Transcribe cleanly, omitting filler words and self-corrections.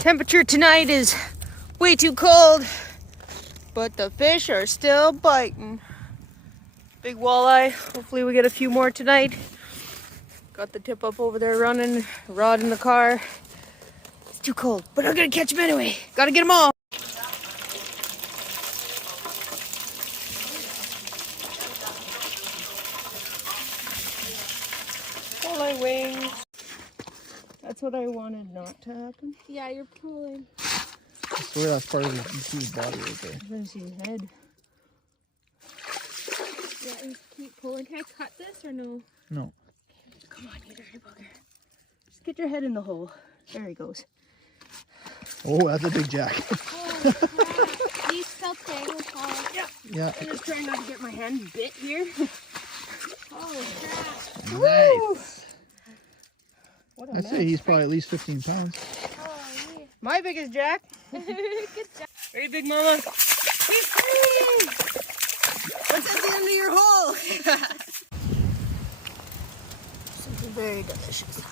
Temperature tonight is way too cold, but the fish are still biting. Big walleye. Hopefully we get a few more tonight. Got the tip up over there running, rod in the car. It's too cold, but I'm gonna catch them anyway. Gotta get them all. Walleye wings. That's what I wanted not to happen. Yeah, you're pulling. I swear that's part of his body right there. I'm gonna see his head. Yeah, you keep pulling. Can I cut this or no? No. Come on, you dirty bugger. Just get your head in the hole. There he goes. Oh, that's a big jack. Oh, crap. These still tangled, Paul. Yeah. Yeah. I'm just trying not to get my hand bit here. Oh, crap. Nice. What a I'd mess. say he's probably at least 15 pounds. Oh, yeah. My biggest jack. Good job. Ready, big mama? He's free! What's at the end of your hole? Something very delicious.